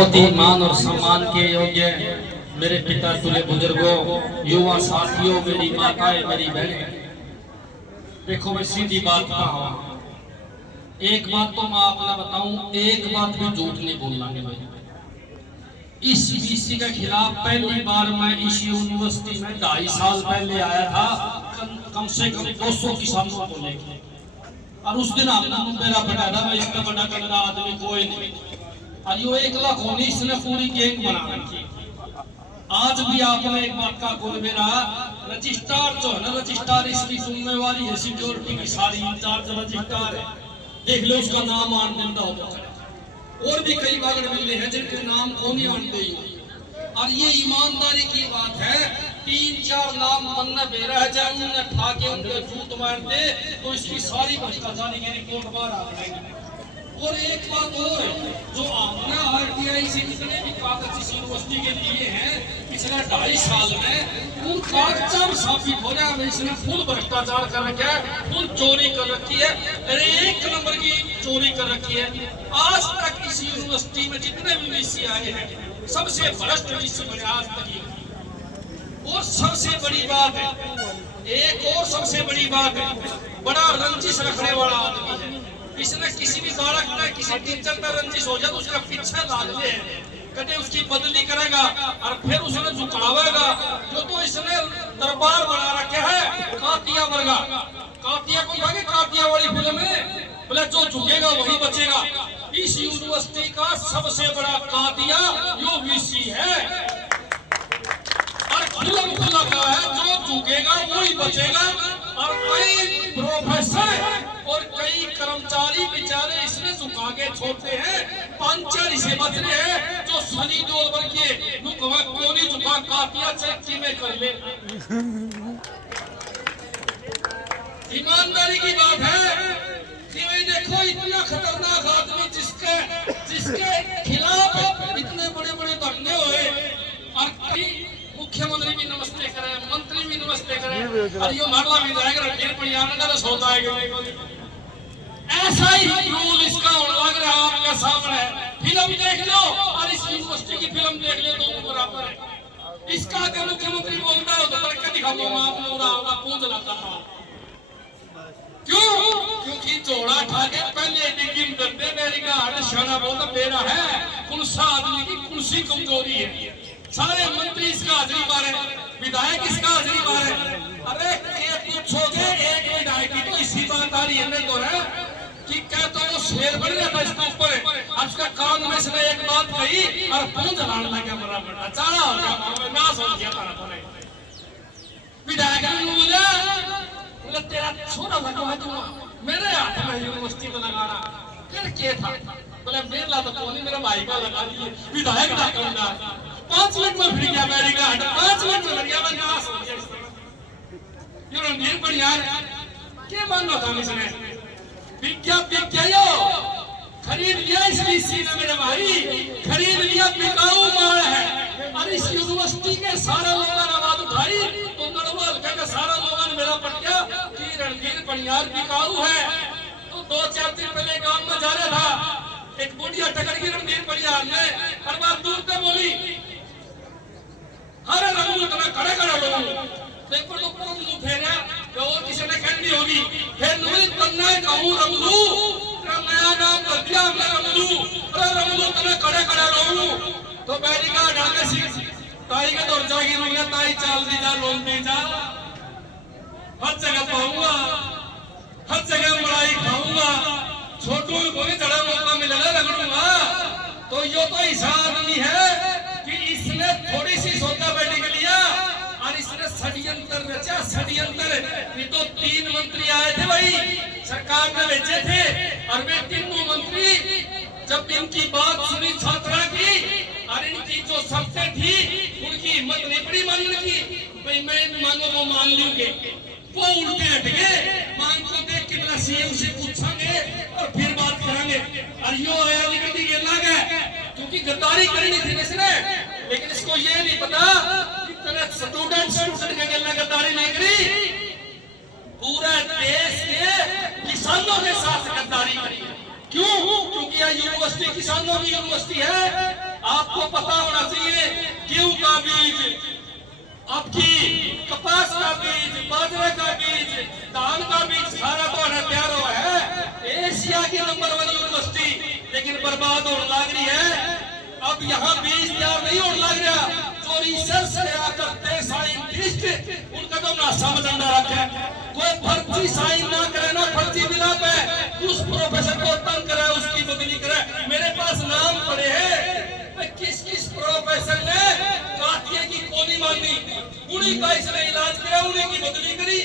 बहुत ही मान और सम्मान के योग्य मेरे पिता तुल्य बुजुर्गों, युवा साथियों, मेरी माताएं, मेरी बहनें, देखो मैं सीधी बात कहा, एक बात तो मैं आपने बताऊं, एक बात भी झूठ नहीं बोलना है भाई। इस बीसी के खिलाफ पहली बार मैं इस यूनिवर्सिटी में 2.5 साल पहले आया था, कम से कम 200 किसानों को लेकर, और उस दिन आपने मेरा बता था, मैं इसका बड़ा करना आदमी कोई नहीं, और यो 1 लाख होनी इसने पूरी गैंग बना रखी। आज भी आपने एक बात का कोई मेरा रजिस्ट्रार जो है ना, रजिस्ट्रार इसकी जिम्मेवारी है, सिक्योरिटी की सारी इंचार्ज रजिस्ट्रार है, देख लो उसका नाम आन देता हो। और भी कई बागड़ मिले हैं जिनके नाम को नहीं आनते, और ये ईमानदारी की बात है। 3-4 नाम मन में बेरा है, जब उन्होंने ठा के उनके जूत मारते तो इसकी सारी भ्रष्टाचारी की रिपोर्ट बाहर आ जाएगी। और एक बात और, जो आपने आरटीआई से जितने भी कागज इस यूनिवर्सिटी के लिए हैं पिछले 2.5 साल में, उन कागजात साबित हो रहा है इसने फुल भ्रष्टाचार कर रखा है, फुल चोरी कर रखी है, अरे 1 नंबर की चोरी कर रखी है। आज तक इस यूनिवर्सिटी में जितने भी वीसी आए हैं सबसे भ्रष्ट वीसी बने आज तक। और सबसे बड़ी बात है, एक और सबसे बड़ी बात है, बड़ा रंजिश रखने वाला आदमी है। इसने किसी भी बालक में किसी टीचर में रंजिश हो जाए तो उसका पीछे लागते हैं, कभी उसकी बदली करेगा और फिर उसने झुकावेगा। जो तो इसने दरबार बना रखे है कातिया वर्गा, कातिया को जाके कातिया वाली फिल्म में बोले जो झुकेगा वही बचेगा। इस यूनिवर्सिटी का सबसे बड़ा कातिया यो वीसी है, और फिल्म को लगा है जो झुकेगा वही बचेगा। और कई प्रोफेसर और कई कर्मचारी बेचारे इसने झुका के छोड़ते हैं, 5-4 इसे बच रहे हैं जो सनी जोल बन के नुकवा कोनी झुका कातिया चेक में कर ले। ईमानदारी की बात है कि भाई देखो इतना खतरनाक आदमी जिसके खिलाफ इतने बड़े-बड़े धरने हुए, और मुख्यमंत्री भी नमस्ते करे, मंत्री भी नमस्ते करे, और यो मामला विधायक रणधीर परियान का सोता है। ऐसा ही रूल इसका लग रहा है आपके सामने। फिल्म देख लो और इस यूनिवर्सिटी की फिल्म देख लो, दोनों बराबर है। इसका अगर मुख्यमंत्री बोलता हो तो करके दिखाऊंगा, आप लोग पूछ लाता था क्यों? क्योंकि जोड़ा ठा के पहले डिग्री करते मेरी का हर शाना बहुत बेरा है, कुलसा आदमी की कुलसी कमजोरी है। सारे मंत्री इसका हाजिरी मारे, विधायक इसका हाजिरी मारे। अरे ये पूछोगे एक विधायक की तो इसी बात आ रही है तो है कि क्या तो वो शेर बन गया था इसके ऊपर, अब उसका कान में इसने एक बात कही और पूंछ लाने लगा, बराबर अचारा हो गया, नाश हो गया था। विधायक ने बोला तेरा छोरा लगा दूंगा, मेरे हाथ में यूनिवर्सिटी में लगा रहा फिर क्या था? बोले मेरा तो कोनी मेरा भाई का लगा दिए। विधायक ना करना 5 मिनट में फिर गया अमेरिका, 5 मिनट में लग गया, मैं नाश हो गया। ये रणधीर परियार क्या मानना था इसने? खरीद लिया इस वीसी ने मेरे भाई, खरीद लिया, बिकाऊ माल है। और इस यूनिवर्सिटी के सारे लोगों ने आवाज उठाई तो नड़वाल के सारा लोगों ने मेरा पटिया कि रणधीर परियार बिकाऊ है। तो 2-4 दिन पहले गांव में जा रहा था, एक बुढ़िया टकरा गई रणधीर परियार ने, और बात दूर से बोली अरे रंगू तुम्हें खड़े लोग देखो तो पूरा मुंह फेरा जो और किसी ने कहनी होगी, फिर नूरी तन्ने कहूं रंगू तेरा नया नाम कर दिया हमने रंगू। अरे रंगू तुम्हें खड़े लोग तो बैठी का ढाके सी ताई के दौर जाएगी, रुकने ताई चाल दी जा, लोन दी जा, हर जगह पाऊंगा, हर जगह मलाई खाऊंगा, छोटू को भी जड़ा मौका मिलेगा रगड़ूंगा। तो यो तो ऐसा आदमी है कि इसने थोड़ी सी सोचा बैठी के लिया और इसने षड्यंत्र रचा, षड्यंत्र। ये तो 3 मंत्री आए थे भाई, सरकार ने भेजे थे, और वे तीनों मंत्री जब इनकी बात सुनी छात्रा की और इनकी जो शर्तें थी उनकी हिम्मत नहीं पड़ी मानने की, भाई मैं मांगो वो मान लूंगे, वो उल्टे हट गए। मांग को देख के मेरा सीएम से पूछेंगे और फिर बात करेंगे। और यो आया निकलती गिरना गया क्योंकि गद्दारी करनी थी इसने, लेकिन इसको ये नहीं पता स्टूडेंट के गिरना गद्दारी नहीं करी, पूरा देश के किसानों के साथ गद्दारी करी। क्यों? क्योंकि यह यूनिवर्सिटी किसानों की यूनिवर्सिटी है। पता होना चाहिए गेहूं का बीज, आपकी कपास का बीज, बाजरे का बीज, धान का बीज सारा तो तैयार हुआ है। एशिया की नंबर 1 यूनिवर्सिटी, लेकिन बर्बाद होने लग रही है। अब यहाँ बीज तैयार नहीं होने लग रहा। जो रिसर्च किया करते साइंटिस्ट, उनका तो नासा में डंडा रखा है। कोई फर्जी साइन ना करे ना फर्जी बिना पे उस प्रोफेसर को तंग करे, उसकी बदली करे। मेरे पास नाम पड़े हैं, किस किस प्रोफेसर ने कातिया की कोनी मानी, उन्हीं का इसने इलाज किया, उन्हीं की बदली करी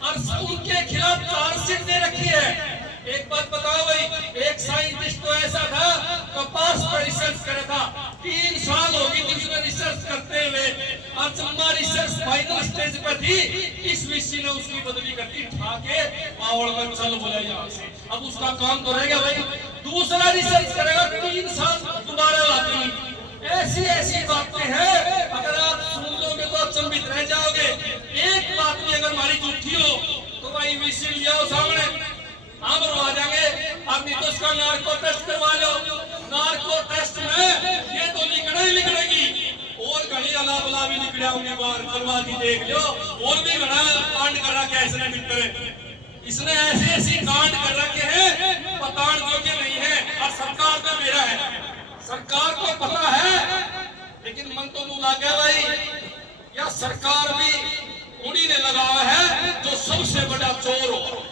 और उनके खिलाफ चार्जशीट दे रखी है। एक बात बताओ भाई, एक साइंटिस्ट तो ऐसा था, कपास पर रिसर्च करा था, 3 साल हो गई उसने रिसर्च करते हुए, और चम्मा रिसर्च फाइनल स्टेज पर थी, इस विषय ने उसकी बदली करती ठाके पावड़ में चल बोला यहाँ से। अब उसका काम तो रहेगा भाई, दूसरा रिसर्च करेगा, 3 साल दोबारा लाती। ऐसी ऐसी बातें हैं, अगर आप सुन लोगे तो अचंभित रह जाओगे। एक बात भी अगर हमारी झूठी हो तो भाई विषय लिया सामने, हम आ जाएंगे। अब नहीं तो उसका नार्को टेस्ट करवा लो, नार्को टेस्ट में ये तो लिखना ही लिखनेगी, और घड़ी अला बला भी निकलिया होंगे बाहर, करवा की देख लो। और भी घड़ा कांड कर रहा है इसने मित्र, इसने ऐसे ऐसी कांड कर रखे हैं बताने योग्य नहीं है। और सरकार में मेरा है, सरकार को पता है, लेकिन मन तो मुंह लग गया भाई। या सरकार भी उन्हीं ने लगाया है जो सबसे बड़ा चोर हो।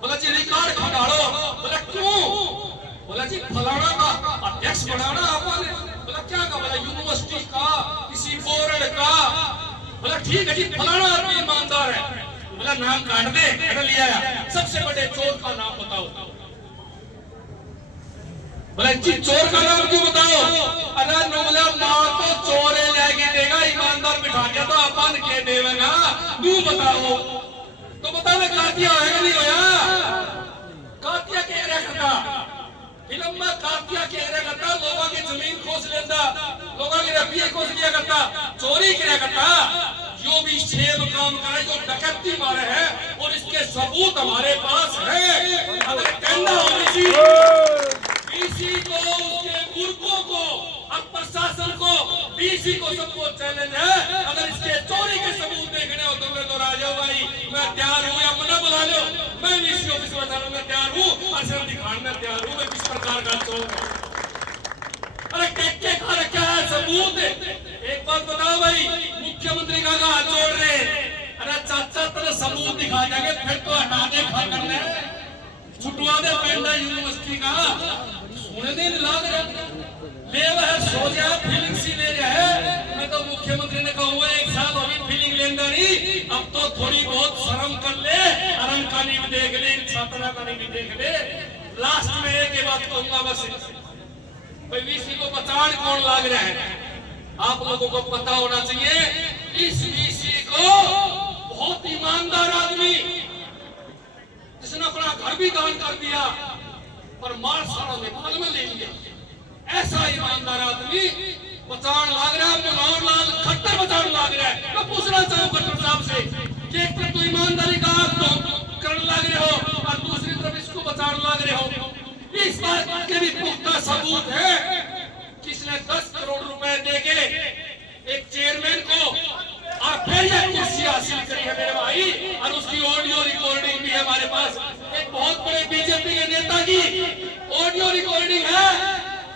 बोला जी रिकॉर्ड खंगालो, बोला क्यों? बोला जी फलाना का अध्यक्ष बनाना आपने। बोला क्या का? बोला यूनिवर्सिटी का, किसी बोर्ड का। बोला ठीक है जी, फलाना आदमी ईमानदार है। बोला नाम काट दे, लिया सबसे बड़े चोर का नाम बताओ। बोला जी चोर का नाम क्यों बताओ? अरे बोला मां तो चोरे लेके देगा, ईमानदार बिठा दिया तो अपन के देवेगा, तू बताओ। तो बता मैं कातिया होएगा नहीं होया? कातिया के एरिया करता, फिल्म में कातिया के एरिया करता, लोगों की जमीन खोज लेता, लोगों के रुपये खोज लिया करता, चोरी किया करता। जो भी सेम काम करे, जो डकैती मारे हैं, और इसके सबूत हमारे पास है। अगर कहना हो बीसी को, उसके मूर्खों को, अब प्रशासन को, बीसी को, सबको चैलेंज है। अगर इसके चोरी के सबूत देखने हो तो मैं तो राजा भाई मैं तैयार हूँ, या मना बुला लो, मैं बीसी ऑफिस में जाने में तैयार हूँ, और सिर्फ दिखाने में तैयार हूँ मैं किस प्रकार का चोर हूँ। अरे क्या खा रखा है सबूत? एक बात बताओ भाई, मुख्यमंत्री का हाथ जोड़ रहे, अरे चाचा तेरे सबूत दिखा जाएंगे, फिर तो हटा दे खा करने, छुटवा दे पेंडा यूनिवर्सिटी का। सुने दिन लाग ले वह सो जा, फीलिंग सी ले रहा है। मैं तो मुख्यमंत्री ने कहा हुआ 1 साल अभी फीलिंग लेंदा नहीं, अब तो थोड़ी बहुत शर्म कर ले, अरम का नहीं भी देख ले, छात्रा का नहीं भी देख ले। लास्ट में एक बात कहूंगा बस, भाई वीसी को बचान कौन लाग रहा है, आप लोगों को पता होना चाहिए। इस वीसी को बहुत ईमानदार आदमी, जिसने अपना घर भी दान कर दिया पर माल सारा नेपाल में ले लिया, ऐसा ईमानदार आदमी बचान लाग रहा है। मनोहर लाल खट्टर बचान लाग रहा है। मैं पूछना चाहूँ खट्टर साहब से कि एक तरफ तो ईमानदारी का आप करने लाग रहे हो, और दूसरी तरफ इसको बचान लाग रहे हो। इस बात के भी पुख्ता सबूत है, किसने 10 करोड़ रुपए देके एक चेयरमैन को, और फिर यह कुर्सी हासिल करी है मेरे भाई, और उसकी ऑडियो रिकॉर्डिंग भी है हमारे पास। एक बहुत बड़े बीजेपी के नेता की ऑडियो रिकॉर्डिंग है,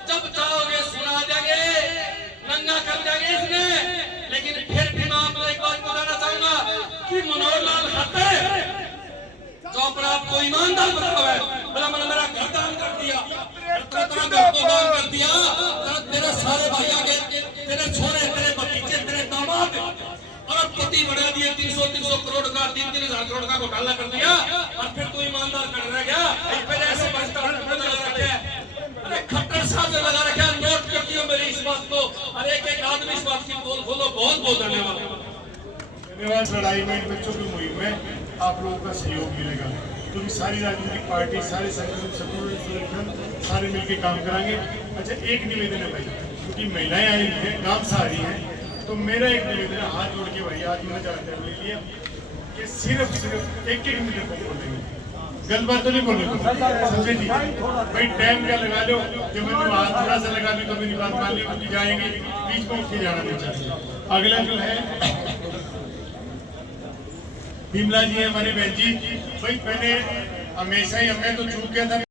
जब चाहोगे सुना देंगे, नंगा कर देंगे इसने। लेकिन फिर भी मैं आपको एक बात बताना चाहूंगा कि मनोहर लाल खट्टर जो अपना आपको ईमानदार बताओ है, बोला मैंने मेरा घर दान कर दिया, तेरा घर को दान कर दिया, तेरे सारे भाइयों के, तेरे छोरे, तेरे भतीजे, तेरे दामाद अरबपति बना दिए, 300 करोड़ का, 3-3 करोड़ का घोटाला कर दिया, और फिर तू ईमानदार कर रह गया। फिर ऐसे भ्रष्टाचार लगा रखे हैं। अरे खट्टर साहब ने लगा रखा है, नोट करती हो मेरी इस बात को, और एक आदमी इस बात की बोल खोलो। बहुत बहुत धन्यवाद। लड़ाई में बच्चों की मुहिम में आप लोगों का सहयोग मिलेगा, क्योंकि सारी राजनीतिक पार्टी, सारे संगठन सारे मिलकर काम कराएंगे। अच्छा एक निवेदन है भाई, क्योंकि महिलाएं आई हैं, काम से आ रही हैं, तो मेरा एक निवेदन है, हाथ जोड़ के भाई, आज मैंने जानते ले लिया कि सिर्फ 1-1 मिनट को बोलेंगे। गलत बात तो नहीं बोल रहे समझे जी भाई टाइम क्या लगा लो जब मैंने हाथ थोड़ा सा लगा ली तो मेरी बात मान ली उनकी जाएंगे बीच में उठ के जाना नहीं चाहिए। अगला जो है बिमला जी है हमारे बहन जी भाई पहले हमेशा ही हमें तो चूक गया था।